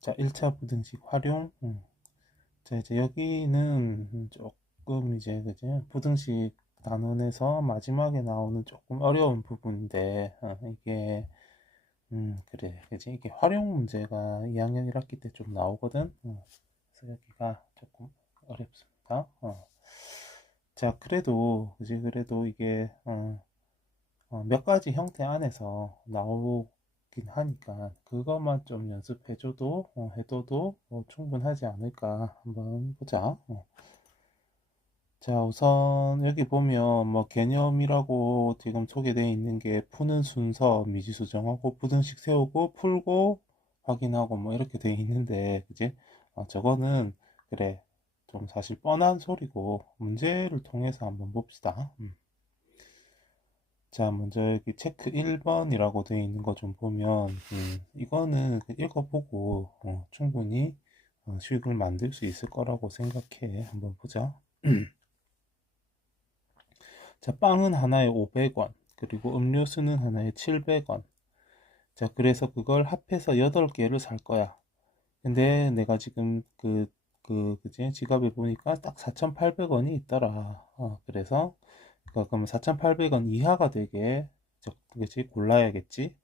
자, 1차 부등식 활용. 자, 이제 여기는 조금 이제, 그지? 부등식 단원에서 마지막에 나오는 조금 어려운 부분인데, 이게, 그래. 그지? 이게 활용 문제가 2학년 1학기 때 좀 나오거든. 그래서 여기가 조금 어렵습니다. 자, 그래도, 그지? 그래도 이게, 몇 가지 형태 안에서 나오긴 하니까 그것만 좀 연습해줘도 해둬도 충분하지 않을까 한번 보자. 자, 우선 여기 보면 뭐 개념이라고 지금 소개되어 있는 게 푸는 순서 미지수 정하고 부등식 세우고 풀고 확인하고 뭐 이렇게 되어 있는데, 그지? 저거는 그래, 좀 사실 뻔한 소리고 문제를 통해서 한번 봅시다. 자, 먼저 여기 체크 1번이라고 되어 있는 거 좀 보면, 이거는 그 읽어보고, 충분히 수익을 만들 수 있을 거라고 생각해. 한번 보자. 자, 빵은 하나에 500원, 그리고 음료수는 하나에 700원. 자, 그래서 그걸 합해서 8개를 살 거야. 근데 내가 지금 그지? 지갑에 보니까 딱 4,800원이 있더라. 그래서, 그러면 4,800원 이하가 되게, 그지? 골라야겠지?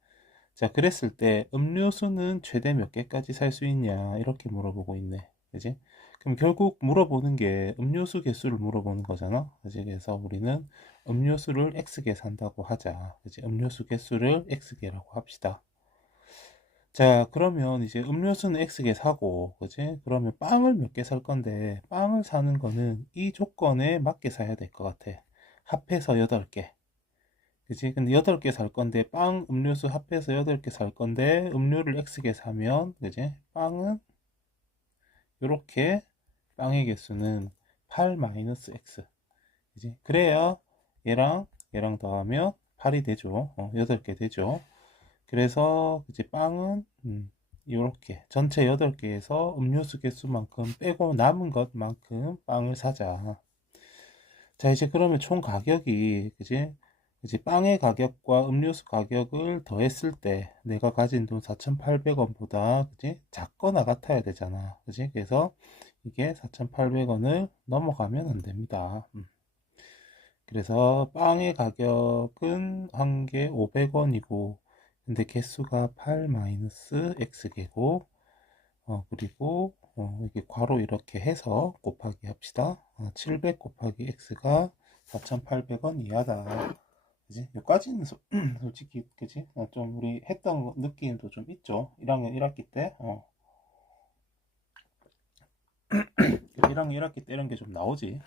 자, 그랬을 때 음료수는 최대 몇 개까지 살 수 있냐? 이렇게 물어보고 있네. 그지? 그럼 결국 물어보는 게 음료수 개수를 물어보는 거잖아. 그지? 그래서 우리는 음료수를 X개 산다고 하자. 그지? 음료수 개수를 X개라고 합시다. 자, 그러면 이제 음료수는 X개 사고, 그지? 그러면 빵을 몇 개 살 건데, 빵을 사는 거는 이 조건에 맞게 사야 될 것 같아. 합해서 8개. 그치? 근데 8개 살 건데, 빵, 음료수 합해서 8개 살 건데, 음료를 X개 사면, 그지? 빵은, 요렇게, 빵의 개수는 8 마이너스 X. 그지? 그래야, 얘랑 더하면 8이 되죠. 8개 되죠. 그래서, 그치? 빵은, 요렇게, 전체 8개에서 음료수 개수만큼 빼고 남은 것만큼 빵을 사자. 자, 이제 그러면 총 가격이, 그지? 그지? 빵의 가격과 음료수 가격을 더했을 때 내가 가진 돈 4,800원보다, 그지? 작거나 같아야 되잖아. 그지? 그래서 이게 4,800원을 넘어가면 안 됩니다. 그래서 빵의 가격은 한 개 500원이고, 근데 개수가 8 마이너스 x개고, 그리고 이게 괄호 이렇게 해서 곱하기 합시다. 700 곱하기 x가 4,800원 이하다. 그지? 여기까지는 솔직히 그지? 좀 우리 했던 느낌도 좀 있죠. 1학년 1학기 때. 1학년 1학기 때 이런 게 좀 나오지.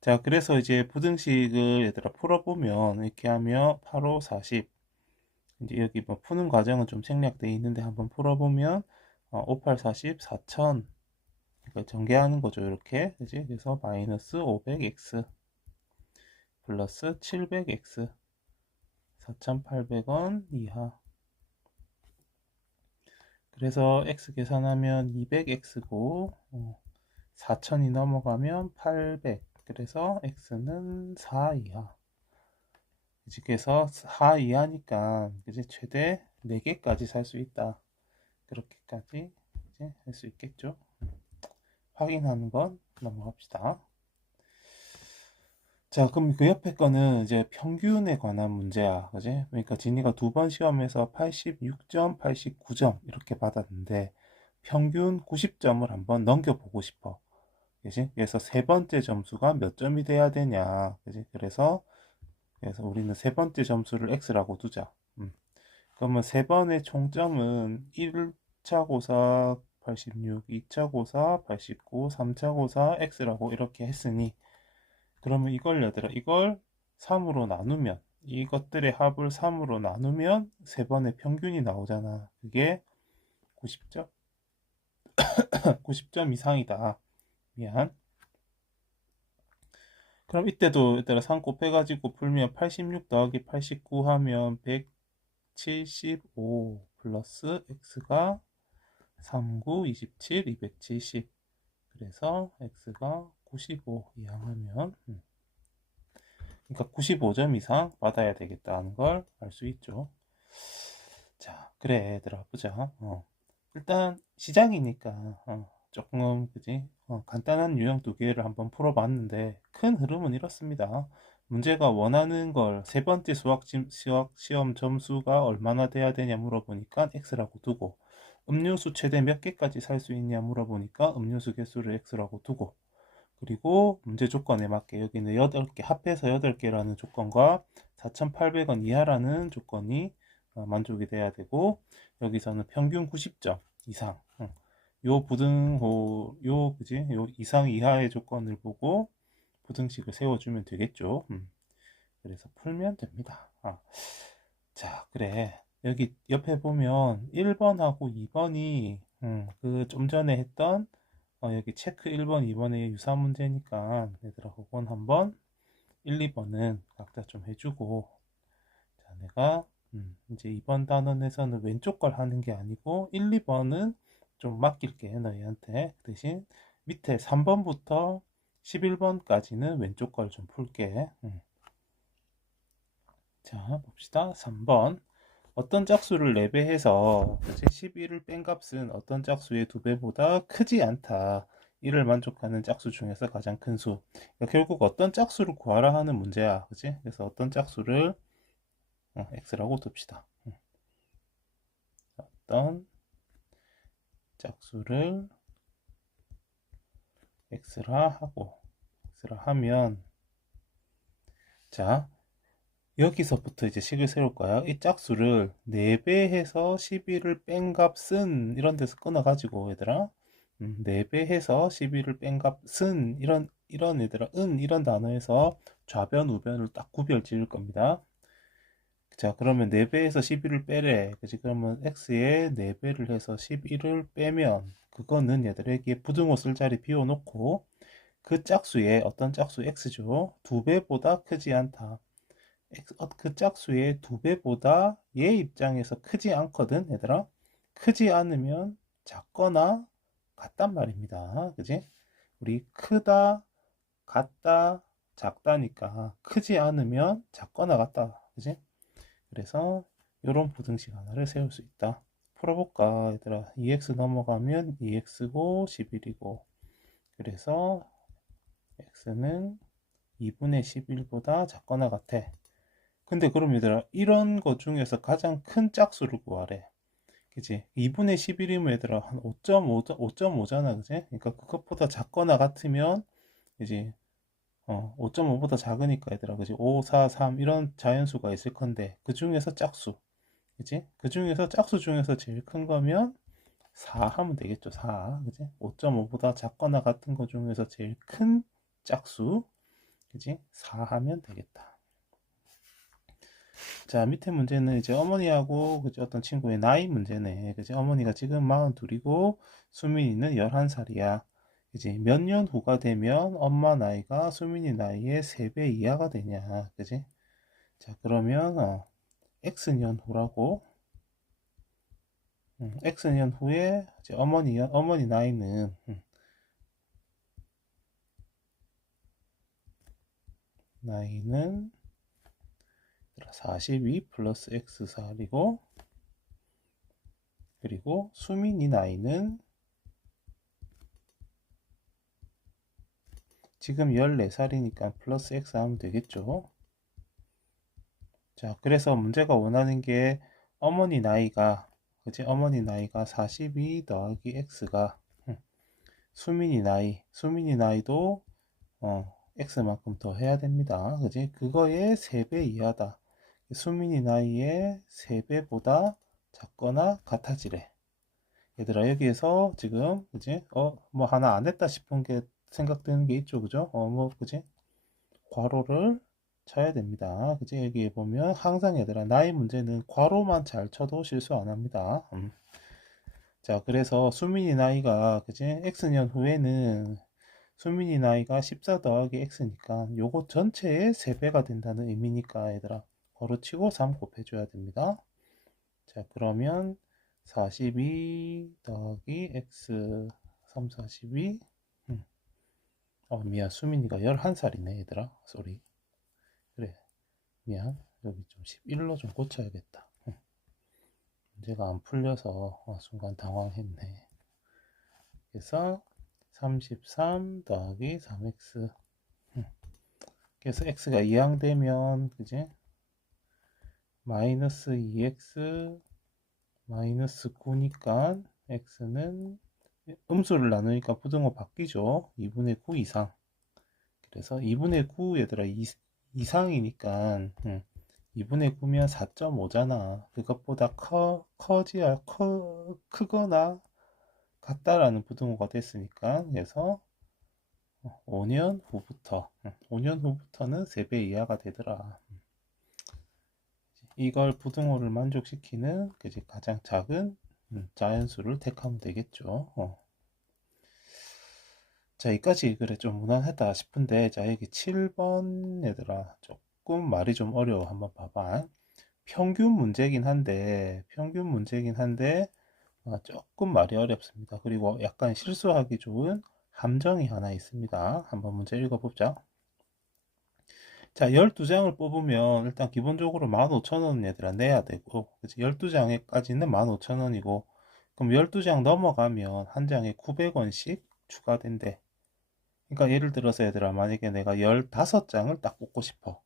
자, 그래서 이제 부등식을 얘들아 풀어보면 이렇게 하면 8, 5, 40. 이제 여기 뭐 푸는 과정은 좀 생략되어 있는데 한번 풀어보면 5, 8, 40, 4,000. 그러니까 전개하는 거죠. 이렇게. 그지? 그래서 마이너스 500x 플러스 700x 4,800원 이하. 그래서 x 계산하면 200x고 4,000이 넘어가면 800. 그래서 x는 4 이하. 그래서 4 이하니까 그지? 최대 4개까지 살 수 있다. 그렇게까지 할 수 있겠죠. 확인하는 건 넘어갑시다. 자, 그럼 그 옆에 거는 이제 평균에 관한 문제야. 그지? 그러니까 진이가 2번 시험에서 86점, 89점 이렇게 받았는데 평균 90점을 한번 넘겨보고 싶어. 그지? 그래서 세 번째 점수가 몇 점이 돼야 되냐. 그지? 그래서 우리는 세 번째 점수를 x라고 두자. 그러면 세 번의 총점은 1차 고사 86, 2차 고사 89, 3차 고사 x라고 이렇게 했으니 그러면 이걸 3으로 나누면 이것들의 합을 3으로 나누면 세 번의 평균이 나오잖아. 그게 90점? 90점 이상이다. 미안. 그럼 이때도 얘들아 3 곱해가지고 풀면 86 더하기 89 하면 175 플러스 x가 39, 27, 270. 그래서 x가 95 이항하면 그러니까 95점 이상 받아야 되겠다는 걸 알 수 있죠. 자, 그래, 얘들아, 보자. 일단 시작이니까 조금 그지 간단한 유형 두 개를 한번 풀어봤는데 큰 흐름은 이렇습니다. 문제가 원하는 걸 세 번째 수학 시험 점수가 얼마나 돼야 되냐 물어보니까 x라고 두고 음료수 최대 몇 개까지 살 수 있냐 물어보니까 음료수 개수를 x라고 두고 그리고 문제 조건에 맞게 여기는 8개 합해서 8개라는 조건과 4,800원 이하라는 조건이 만족이 돼야 되고 여기서는 평균 90점 이상 요 부등호 요 그지 요 이상 이하의 조건을 보고 부등식을 세워주면 되겠죠. 그래서 풀면 됩니다. 자 그래 여기 옆에 보면 1번하고 2번이 그 좀 전에 했던 여기 체크 1번 2번의 유사 문제니까 얘들아 그건 한번 1, 2번은 각자 좀 해주고 자 내가 이제 이번 단원에서는 왼쪽 걸 하는 게 아니고 1, 2번은 좀 맡길게 너희한테 대신 밑에 3번부터 11번까지는 왼쪽 걸 좀 풀게. 자 봅시다. 3번 어떤 짝수를 4배해서 11을 뺀 값은 어떤 짝수의 2배보다 크지 않다. 이를 만족하는 짝수 중에서 가장 큰 수. 그러니까 결국 어떤 짝수를 구하라 하는 문제야. 그치? 그래서 어떤 짝수를 x라고 둡시다. 어떤 짝수를 x라 하고 x라 하면 자 여기서부터 이제 식을 세울 거야. 이 짝수를 4배해서 11을 뺀 값은 이런 데서 끊어가지고 얘들아 4배해서 11을 뺀 값은 이런 얘들아 이런 단어에서 좌변 우변을 딱 구별 지을 겁니다. 자 그러면 4배에서 11을 빼래 그치 그러면 x에 4배를 해서 11을 빼면 그거는 얘들에게 부등호 쓸 자리 비워놓고 그 짝수에 어떤 짝수 x죠 2배보다 크지 않다 그 짝수의 2배보다 얘 입장에서 크지 않거든 얘들아 크지 않으면 작거나 같단 말입니다 그지 우리 크다 같다 작다니까 크지 않으면 작거나 같다 그지 그래서 이런 부등식 하나를 세울 수 있다 풀어볼까 얘들아 2x 넘어가면 2x고 11이고 그래서 x는 2분의 11보다 작거나 같아 근데 그럼 얘들아 이런 것 중에서 가장 큰 짝수를 구하래 그치 2분의 11이면 얘들아 한 5.5잖아 그치 그러니까 그것보다 작거나 같으면 이제 5.5보다 작으니까 얘들아 그치 5, 4, 3 이런 자연수가 있을 건데 그 중에서 짝수 그치 그 중에서 짝수 중에서 제일 큰 거면 4 하면 되겠죠 4 그치 5.5보다 작거나 같은 것 중에서 제일 큰 짝수 그치 4 하면 되겠다 자, 밑에 문제는 이제 어머니하고 그치, 어떤 친구의 나이 문제네. 그치? 어머니가 지금 42이고 수민이는 11살이야. 그치? 몇 년 후가 되면 엄마 나이가 수민이 나이의 3배 이하가 되냐. 그치? 자, 그러면 X년 후라고 X년 후에 이제 어머니 나이는 나이는 42 플러스 X4이고 그리고 수민이 나이는 지금 14살이니까 플러스 X 하면 되겠죠. 자, 그래서 문제가 원하는 게 어머니 나이가, 그치? 어머니 나이가 42 더하기 X가 수민이 나이도 X만큼 더 해야 됩니다. 그치? 그거의 3배 이하다. 수민이 나이의 3배보다 작거나 같아지래. 얘들아, 여기에서 지금, 그치? 뭐 하나 안 했다 싶은 게 생각되는 게 있죠. 그죠? 뭐, 그치? 괄호를 쳐야 됩니다. 그치? 여기 보면 항상 얘들아 나이 문제는 괄호만 잘 쳐도 실수 안 합니다. 자, 그래서 수민이 나이가 그치? X년 후에는 수민이 나이가 14 더하기 X니까 요거 전체의 3배가 된다는 의미니까 얘들아 괄호 치고 3 곱해줘야 됩니다. 자, 그러면 42 더하기 X 3, 42 미안 수민이가 11살이네 얘들아 쏘리 그래 미안 여기 좀 11로 좀 고쳐야겠다 문제가 안 풀려서 순간 당황했네. 그래서 33 더하기 3x. 그래서 x가 이항되면 그지? 마이너스 2x 마이너스 9니까 x는 음수를 나누니까 부등호 바뀌죠. 2분의 9 이상. 그래서 2분의 9 얘들아 이상이니까 2분의 9면 4.5잖아. 그것보다 크거나 같다라는 부등호가 됐으니까 그래서 5년 후부터 5년 후부터는 3배 이하가 되더라. 이걸 부등호를 만족시키는 가장 작은 자연수를 택하면 되겠죠. 자, 여기까지 그래 좀 무난하다 싶은데, 자, 여기 7번 얘들아 조금 말이 좀 어려워. 한번 봐봐. 평균 문제긴 한데 조금 말이 어렵습니다. 그리고 약간 실수하기 좋은 함정이 하나 있습니다. 한번 문제 읽어보자. 자, 12장을 뽑으면 일단 기본적으로 15,000원 얘들아 내야 되고, 그치? 12장에까지는 15,000원이고, 그럼 12장 넘어가면 한 장에 900원씩 추가된대. 그러니까 예를 들어서 얘들아, 만약에 내가 15장을 딱 뽑고 싶어.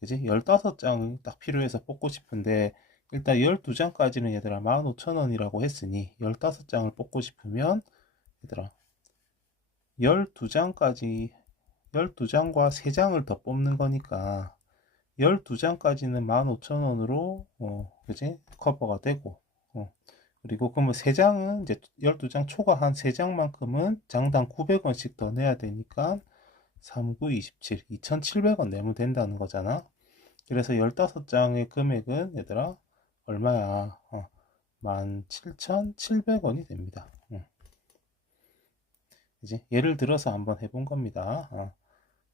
그지? 15장을 딱 필요해서 뽑고 싶은데, 일단 12장까지는 얘들아 15,000원이라고 했으니, 15장을 뽑고 싶으면, 얘들아, 12장까지 12장과 3장을 더 뽑는 거니까 12장까지는 15,000원으로 그지? 커버가 되고 그리고 그러면 3장은 이제 12장 초과한 3장만큼은 장당 900원씩 더 내야 되니까 39, 27, 2,700원 내면 된다는 거잖아. 그래서 15장의 금액은 얘들아 얼마야? 17,700원이 됩니다. 이제 예를 들어서 한번 해본 겁니다.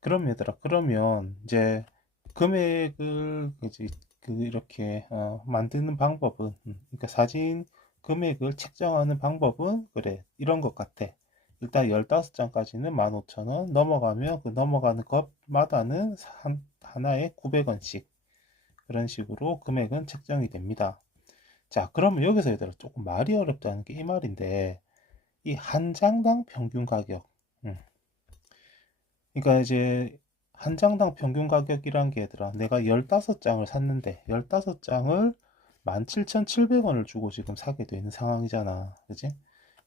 그럼 얘들아, 그러면 이제 금액을 이제 이렇게 만드는 방법은, 그러니까 사진 금액을 책정하는 방법은 그래 이런 것 같아. 일단 15장까지는 15,000원 넘어가면 그 넘어가는 것마다는 하나에 900원씩 그런 식으로 금액은 책정이 됩니다. 자, 그러면 여기서 얘들아 조금 말이 어렵다는 게 이 말인데, 이 한 장당 평균 가격. 그러니까 이제 한 장당 평균 가격이란 게 얘들아 내가 15장을 샀는데 15장을 17,700원을 주고 지금 사게 되는 상황이잖아. 그지?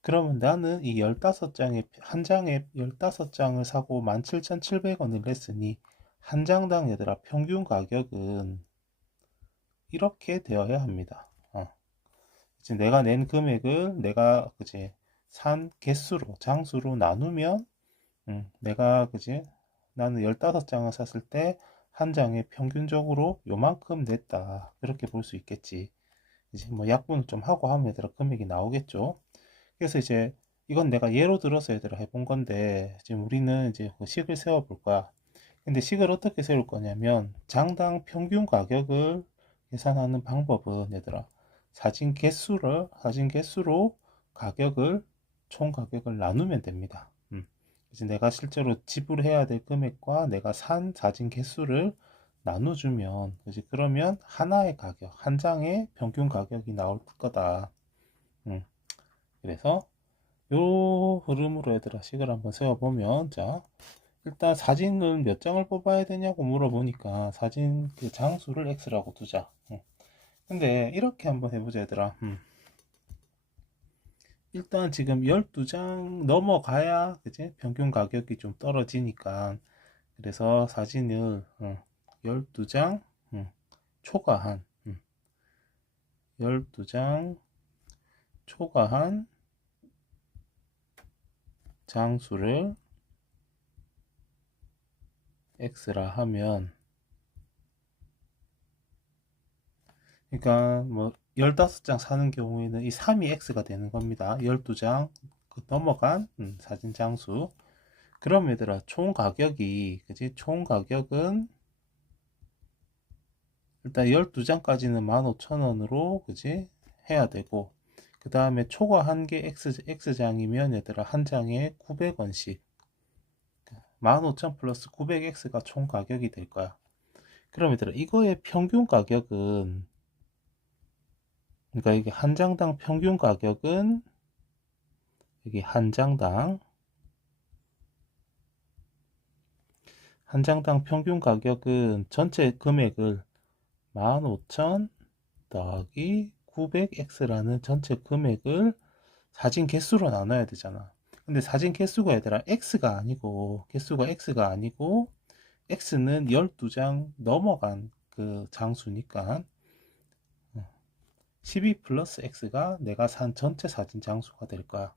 그러면 나는 이 15장에 한 장에 15장을 사고 17,700원을 냈으니 한 장당 얘들아 평균 가격은 이렇게 되어야 합니다. 이제 내가 낸 금액을 내가 그지 산 개수로 장수로 나누면 내가 그지 나는 15장을 샀을 때 한 장에 평균적으로 요만큼 냈다 그렇게 볼 수 있겠지. 이제 뭐 약분을 좀 하고 하면 얘들아 금액이 나오겠죠. 그래서 이제 이건 내가 예로 들어서 얘들아 해본 건데 지금 우리는 이제 그 식을 세워 볼 거야. 근데 식을 어떻게 세울 거냐면 장당 평균 가격을 계산하는 방법은 얘들아 사진 개수로 가격을 총 가격을 나누면 됩니다. 이제 내가 실제로 지불해야 될 금액과 내가 산 사진 개수를 나눠주면 이제 그러면 하나의 가격 한 장의 평균 가격이 나올 거다. 그래서 요 흐름으로 얘들아 식을 한번 세워보면 자 일단 사진을 몇 장을 뽑아야 되냐고 물어보니까 사진 그 장수를 x라고 두자. 근데 이렇게 한번 해보자 얘들아. 일단 지금 12장 넘어가야 그지 평균 가격이 좀 떨어지니까 그래서 사진을 12장 초과한 12장 초과한 장수를 x라 하면 그러니까 뭐 15장 사는 경우에는 이 3이 x가 되는 겁니다. 12장 넘어간 사진 장수. 그럼 얘들아 총 가격이 그지 총 가격은 일단 12장까지는 15,000원으로 그지 해야 되고 그 다음에 초과한 게 x장이면 얘들아 한 장에 900원씩 15,000 플러스 900x가 총 가격이 될 거야. 그럼 얘들아 이거의 평균 가격은 그러니까 이게 한 장당 평균 가격은 이게 한 장당 평균 가격은 전체 금액을 15,000 더하기 900x라는 전체 금액을 사진 개수로 나눠야 되잖아. 근데 사진 개수가 얘들아 x가 아니고 x는 12장 넘어간 그 장수니까 12 플러스 x가 내가 산 전체 사진 장수가 될 거야.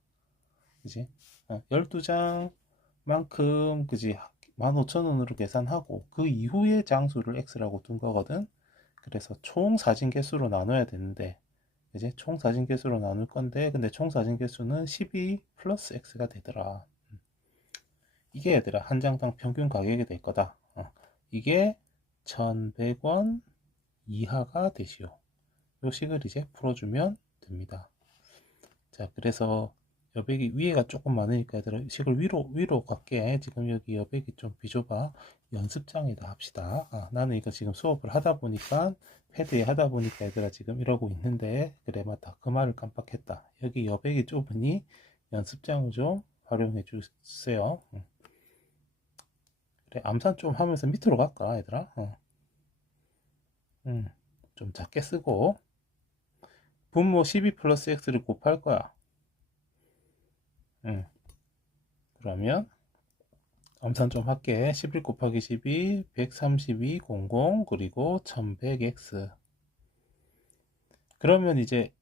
그지? 12장만큼 그지? 15,000원으로 계산하고 그 이후에 장수를 x라고 둔 거거든. 그래서 총 사진 개수로 나눠야 되는데 이제 총 사진 개수로 나눌 건데 근데 총 사진 개수는 12 플러스 x가 되더라. 이게 얘들아 한 장당 평균 가격이 될 거다. 이게 1100원 이하가 되시오. 요 식을 이제 풀어주면 됩니다. 자, 그래서 여백이 위에가 조금 많으니까 얘들아 식을 위로 갈게. 지금 여기 여백이 좀 비좁아. 연습장에다 합시다. 나는 이거 지금 수업을 하다 보니까 패드에 하다 보니까 얘들아 지금 이러고 있는데 그래 맞다 그 말을 깜빡했다. 여기 여백이 좁으니 연습장을 좀 활용해 주세요. 그래 암산 좀 하면서 밑으로 갈까 얘들아. 좀 작게 쓰고 분모 12 플러스 x를 곱할 거야. 그러면 암산 좀 할게. 11 곱하기 12 132 00 그리고 1100x. 그러면 이제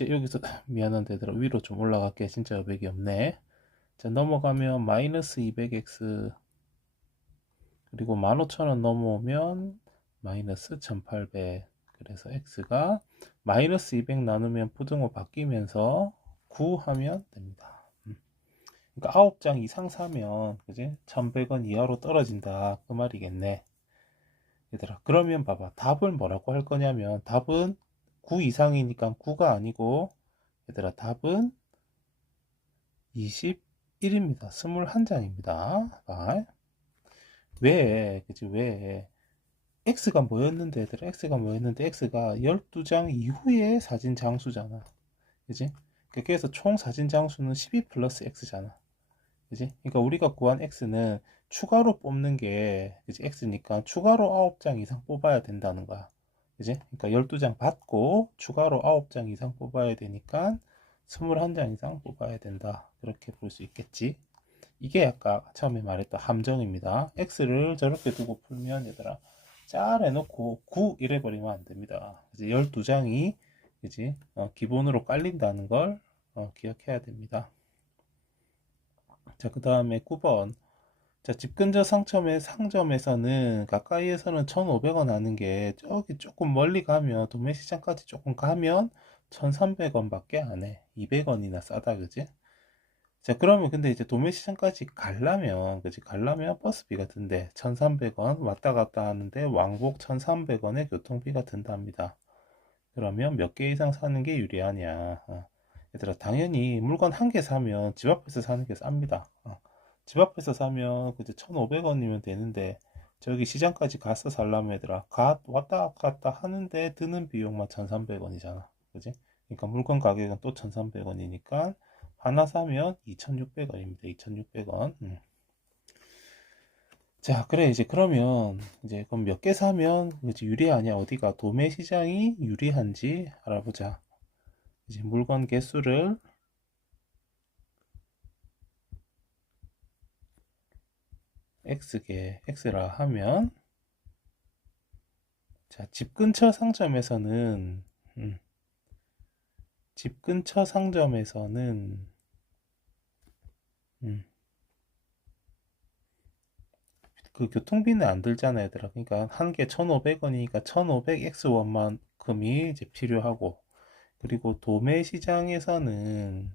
여기서 미안한데 얘들아 위로 좀 올라갈게. 진짜 여백이 없네. 자 넘어가면 마이너스 200x 그리고 15,000원 넘어오면 마이너스 1800. 그래서 x가 마이너스 200 나누면 부등호 바뀌면서 9 하면 됩니다. 그러니까 9장 이상 사면 그지? 1100원 이하로 떨어진다 그 말이겠네. 얘들아 그러면 봐봐 답은 뭐라고 할 거냐면 답은 9 이상이니까 9가 아니고 얘들아 답은 21입니다. 21장입니다. 왜 그지? 왜 x가 뭐였는데 얘들아 x가 뭐였는데 x가 12장 이후에 사진 장수잖아. 그지? 그래서 총 사진 장수는 12 플러스 x잖아. 그지? 그러니까 우리가 구한 x는 추가로 뽑는 게 그지? x니까 추가로 9장 이상 뽑아야 된다는 거야. 그지? 그러니까 12장 받고 추가로 9장 이상 뽑아야 되니까 21장 이상 뽑아야 된다. 그렇게 볼 수 있겠지. 이게 아까 처음에 말했던 함정입니다. x를 저렇게 두고 풀면 얘들아 잘 해놓고 9 이래버리면 안 됩니다. 이제 12장이 그지? 기본으로 깔린다는 걸 기억해야 됩니다. 자, 그 다음에 9번. 자, 집 근처 상점에서는 가까이에서는 1,500원 하는 게 저기 조금 멀리 가면 도매시장까지 조금 가면 1,300원 밖에 안 해. 200원이나 싸다, 그지? 자, 그러면 근데 이제 도매시장까지 가려면, 그지? 가려면 버스비가 든대. 1,300원 왔다 갔다 하는데 왕복 1,300원의 교통비가 든답니다. 그러면 몇 개 이상 사는 게 유리하냐? 얘들아, 당연히 물건 한 개 사면 집 앞에서 사는 게 쌉니다. 집 앞에서 사면 그저 1,500원이면 되는데 저기 시장까지 가서 살려면 얘들아 왔다 갔다 하는데 드는 비용만 1,300원이잖아. 그지? 그러니까 물건 가격은 또 1,300원이니까 하나 사면 2,600원입니다. 2,600원. 자, 그래 이제 그러면 이제 그럼 몇 개 사면 이제 유리하냐? 어디가 도매 시장이 유리한지 알아보자. 이제 물건 개수를 x라 하면 자, 집 근처 상점에서는 집 근처 상점에서는 그 교통비는 안 들잖아 얘들아. 그러니까 한 개 1,500원이니까 1,500x원만큼이 이제 필요하고 그리고 도매 시장에서는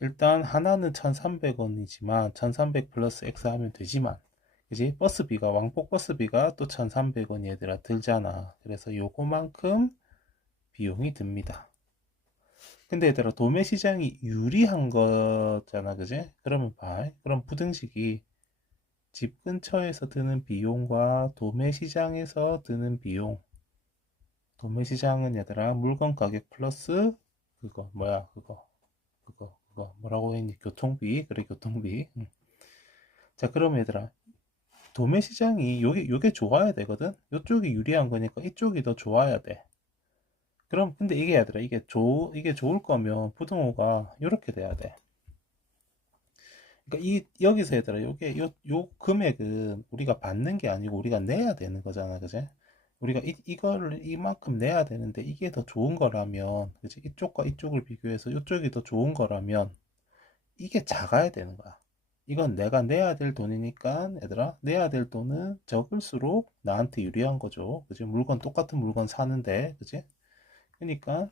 일단 하나는 1,300원이지만 1,300 플러스 x 하면 되지만 그지? 버스비가 왕복 버스비가 또 1,300원이 얘들아 들잖아. 그래서 요거만큼 비용이 듭니다. 근데 얘들아 도매 시장이 유리한 거잖아. 그지? 그러면 봐. 그럼 부등식이 집 근처에서 드는 비용과 도매 시장에서 드는 비용. 도매 시장은 얘들아 물건 가격 플러스 그거 뭐야 그거 뭐라고 했니? 교통비. 그래, 교통비. 자, 그럼 얘들아 도매 시장이 요게 좋아야 되거든. 요쪽이 유리한 거니까 이쪽이 더 좋아야 돼. 그럼 근데 이게 얘들아 이게 좋을 거면 부등호가 이렇게 돼야 돼. 그러니까 여기서 얘들아 요 금액은 우리가 받는 게 아니고 우리가 내야 되는 거잖아, 그제? 우리가 이거를 이만큼 내야 되는데 이게 더 좋은 거라면, 그치? 이쪽과 이쪽을 비교해서 이쪽이 더 좋은 거라면 이게 작아야 되는 거야. 이건 내가 내야 될 돈이니까 얘들아 내야 될 돈은 적을수록 나한테 유리한 거죠, 그치? 똑같은 물건 사는데, 그치? 그러니까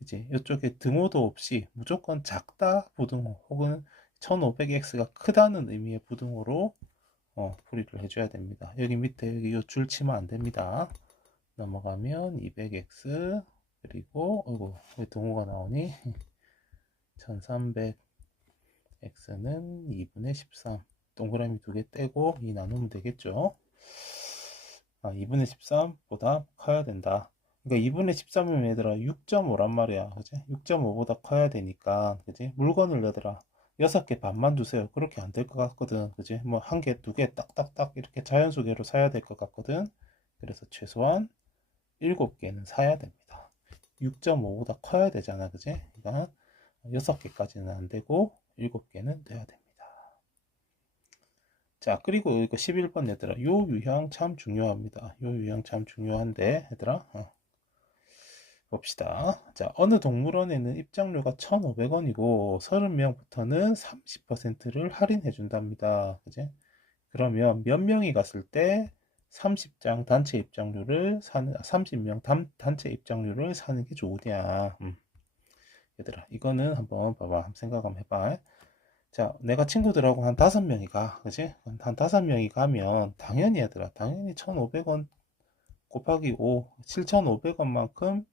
이제 이쪽에 등호도 없이 무조건 작다 부등호 혹은 1500x가 크다는 의미의 부등호로 풀이를 해줘야 됩니다. 여기 밑에 여기 요 줄 치면 안 됩니다. 넘어가면 200x 그리고 어이구 왜 등호가 나오니? 1300x는 2분의 13 동그라미 두 개 떼고 2 나누면 되겠죠. 2분의 13보다 커야 된다. 그러니까 2분의 13이면 얘들아 6.5란 말이야. 그지? 6.5보다 커야 되니까, 그지? 물건을 얘들아 6개 반만 두세요. 그렇게 안 될 것 같거든. 그지? 뭐 한 개, 두 개 딱딱딱 이렇게 자연수계로 사야 될 것 같거든. 그래서 최소한 7개는 사야 됩니다. 6.5보다 커야 되잖아. 그지? 그러니까 6개까지는 안 되고 7개는 돼야 됩니다. 자, 그리고 이거 11번 얘들아 요 유형 참 중요합니다. 요 유형 참 중요한데 얘들아 봅시다. 자, 어느 동물원에는 입장료가 1,500원이고 30명부터는 30%를 할인해 준답니다. 그지? 그러면 몇 명이 갔을 때 30장 단체 입장료를 사는 30명 단체 입장료를 사는 게 좋으냐? 얘들아, 이거는 한번 봐봐. 한번 생각 한번 해봐. 자, 내가 친구들하고 한 5명이 가. 그지? 한 5명이 가면 당연히 얘들아, 당연히 1,500원 곱하기 5, 7,500원만큼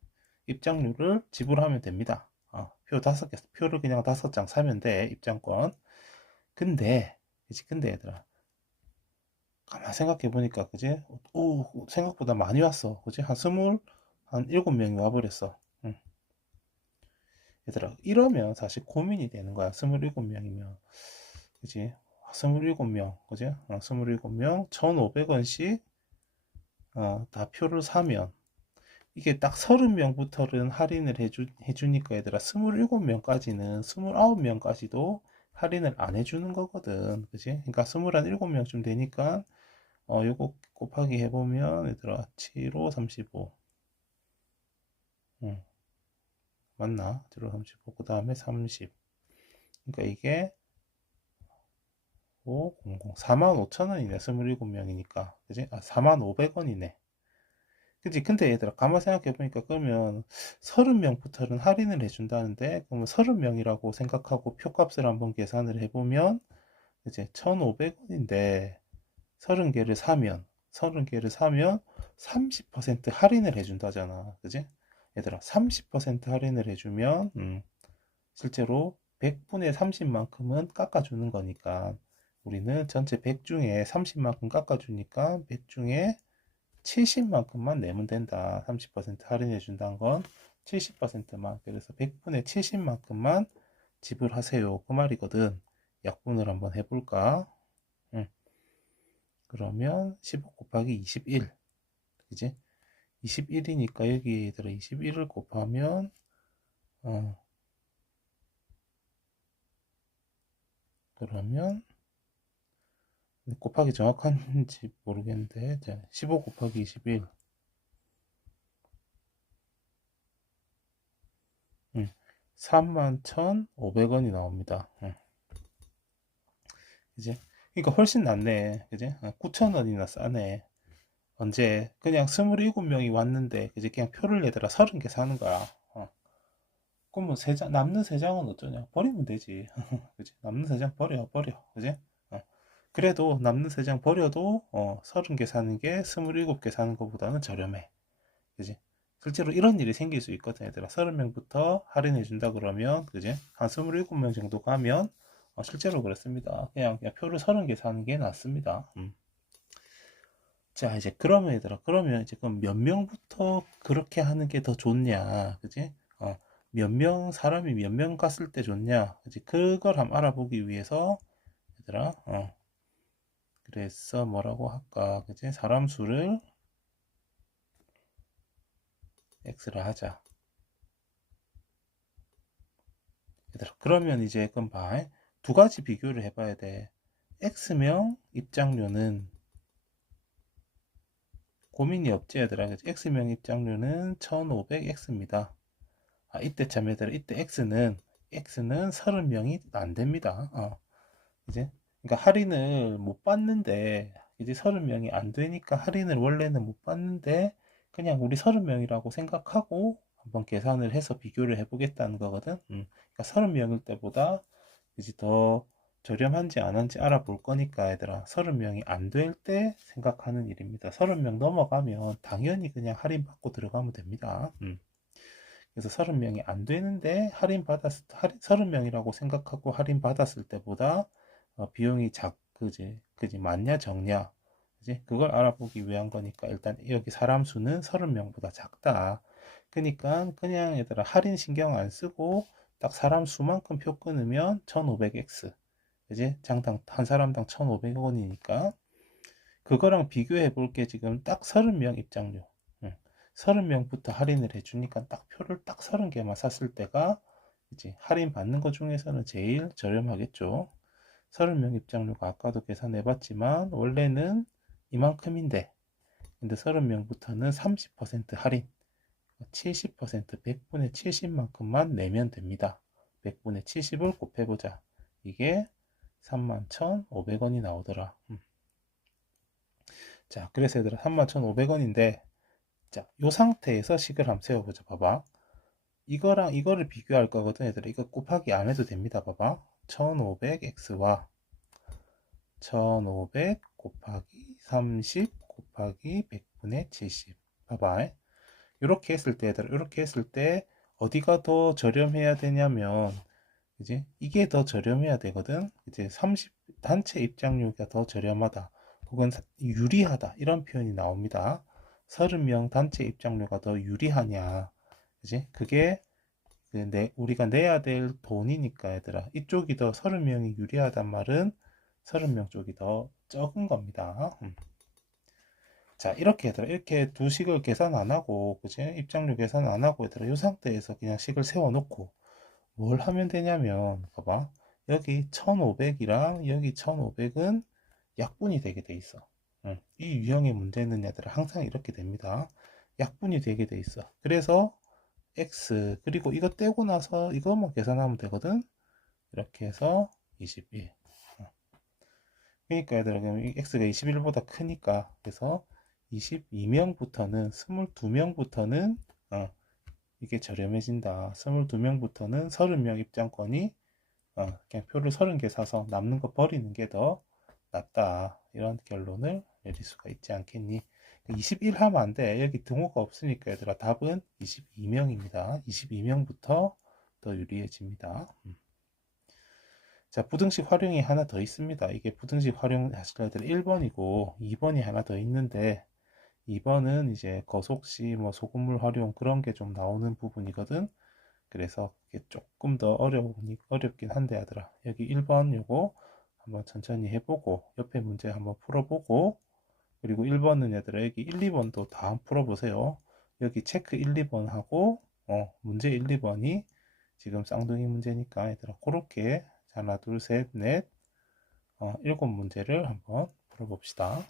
입장료를 지불하면 됩니다. 표 5개, 표를 그냥 5장 사면 돼, 입장권. 근데, 그치, 근데 얘들아, 가만 생각해 보니까, 그지? 오, 생각보다 많이 왔어. 그지? 한 7명이 와버렸어. 응. 얘들아, 이러면 사실 고민이 되는 거야. 27명이면. 그지? 27명, 그지? 27명, 1,500원씩, 다 표를 사면, 이게 딱 30명부터는 할인을 해주니까 얘들아 27명까지는 29명까지도 할인을 안 해주는 거거든. 그지? 그러니까 27명쯤 되니까 요거 곱하기 해보면 얘들아 7, 5, 35 맞나? 7, 5, 35 그 다음에 30 그러니까 이게 5, 0, 0 45,000원이네 27명이니까 그지? 45,500원이네 그치? 근데 얘들아, 가만 생각해보니까, 그러면 30명부터는 할인을 해준다는데, 그러면 30명이라고 생각하고 표값을 한번 계산을 해보면, 이제 1,500원인데, 30개를 사면 30% 할인을 해준다잖아. 그지? 얘들아, 30% 할인을 해주면, 실제로 100분의 30만큼은 깎아주는 거니까, 우리는 전체 100 중에 30만큼 깎아주니까, 100 중에 70만큼만 내면 된다. 30% 할인해 준다는 건 70%만. 그래서 100분의 70만큼만 지불하세요. 그 말이거든. 약분을 한번 해볼까? 그러면 15 곱하기 21. 그지? 21이니까 여기 들어 21을 곱하면 그러면 곱하기 정확한지 모르겠는데 15 곱하기 21 31,500원이 나옵니다. 그지? 그러니까 훨씬 낫네. 그지? 9,000원이나 싸네. 언제? 그냥 27명이 왔는데, 그지? 그냥 표를 얘들아 30개 사는 거야. 그러면 남는 3장은 어쩌냐? 버리면 되지. 그지? 남는 3장 버려. 그지? 그래도 남는 3장 버려도 30개 사는 게 27개 사는 것보다는 저렴해. 그지? 실제로 이런 일이 생길 수 있거든, 얘들아. 30명부터 할인해 준다 그러면, 그지? 한 27명 정도 가면 실제로 그렇습니다. 그냥 표를 30개 사는 게 낫습니다. 자, 이제 그러면 얘들아, 그러면 이제 그럼 몇 명부터 그렇게 하는 게 더 좋냐, 그지? 몇 명, 사람이 몇 명 갔을 때 좋냐, 그지? 그걸 한번 알아보기 위해서, 얘들아, 그래서 뭐라고 할까, 그지? 사람 수를 x를 하자. 얘들아, 그러면 이제 그럼 봐. 두 가지 비교를 해봐야 돼. x명 입장료는 고민이 없지, 얘들아. 그지? x명 입장료는 1500x입니다. 이때 참 얘들아, 이때 x는 30명이 안 됩니다. 이제 그러니까 할인을 못 받는데 이제 30명이 안 되니까 할인을 원래는 못 받는데 그냥 우리 30명이라고 생각하고 한번 계산을 해서 비교를 해보겠다는 거거든. 그러니까 30명일 때보다 이제 더 저렴한지 안 한지 알아볼 거니까 얘들아, 30명이 안 될 때 생각하는 일입니다. 30명 넘어가면 당연히 그냥 할인 받고 들어가면 됩니다. 그래서 30명이 안 되는데 30명이라고 생각하고 할인 받았을 때보다 비용이 그지 맞냐 적냐, 그지? 그걸 알아보기 위한 거니까 일단 여기 사람 수는 30명보다 작다. 그러니까 그냥 얘들아 할인 신경 안 쓰고 딱 사람 수만큼 표 끊으면 1500x, 그지? 장당 한 사람당 1500원이니까 그거랑 비교해 볼 게 지금 딱 30명 입장료. 30명부터 할인을 해주니까 딱 표를 딱 30개만 샀을 때가 이제 할인 받는 것 중에서는 제일 저렴하겠죠. 30명 입장료가 아까도 계산해 봤지만 원래는 이만큼인데 근데 30명부터는 30% 할인 70% 100분의 70만큼만 내면 됩니다. 100분의 70을 곱해보자. 이게 31,500원이 나오더라. 자, 그래서 얘들아 31,500원인데 자, 요 상태에서 식을 한번 세워보자. 봐봐. 이거랑 이거를 비교할 거거든, 얘들아. 이거 곱하기 안 해도 됩니다. 봐봐. 1500x와 1500 곱하기 30 곱하기 100분의 70. 봐봐. 이렇게 했을 때, 얘들아, 이렇게 했을 때 어디가 더 저렴해야 되냐면, 이제 이게 더 저렴해야 되거든. 이제 30 단체 입장료가 더 저렴하다. 혹은 유리하다. 이런 표현이 나옵니다. 30명 단체 입장료가 더 유리하냐. 그지? 그게 우리가 내야 될 돈이니까 얘들아. 이쪽이 더 30명이 유리하단 말은 30명 쪽이 더 적은 겁니다. 자, 이렇게 얘들아. 이렇게 두 식을 계산 안 하고, 그지? 입장료 계산 안 하고 얘들아. 이 상태에서 그냥 식을 세워 놓고 뭘 하면 되냐면, 봐봐. 여기 1500이랑 여기 1500은 약분이 되게 돼 있어. 이 유형의 문제는 얘들아 항상 이렇게 됩니다. 약분이 되게 돼 있어. 그래서 x 그리고 이거 떼고 나서 이것만 계산하면 되거든. 이렇게 해서 21. 그러니까 얘들아 그럼 x가 21보다 크니까 그래서 22명부터는 22명부터는 이게 저렴해진다. 22명부터는 30명 입장권이 그냥 표를 30개 사서 남는 거 버리는 게 더 낫다. 이런 결론을 내릴 수가 있지 않겠니? 21 하면 안 돼. 여기 등호가 없으니까 얘들아 답은 22명입니다. 22명부터 더 유리해집니다. 자, 부등식 활용이 하나 더 있습니다. 이게 부등식 활용하실 애들 1번이고 2번이 하나 더 있는데 2번은 이제 거속시 뭐 소금물 활용 그런 게 좀 나오는 부분이거든. 그래서 그게 조금 더 어렵긴 한데 얘들아 여기 1번 요거 한번 천천히 해보고 옆에 문제 한번 풀어보고 그리고 1번은 얘들아 여기 1, 2번도 다 한번 풀어보세요. 여기 체크 1, 2번 하고 문제 1, 2번이 지금 쌍둥이 문제니까 얘들아 그렇게 하나 둘 셋 넷 7문제를 한번 풀어봅시다.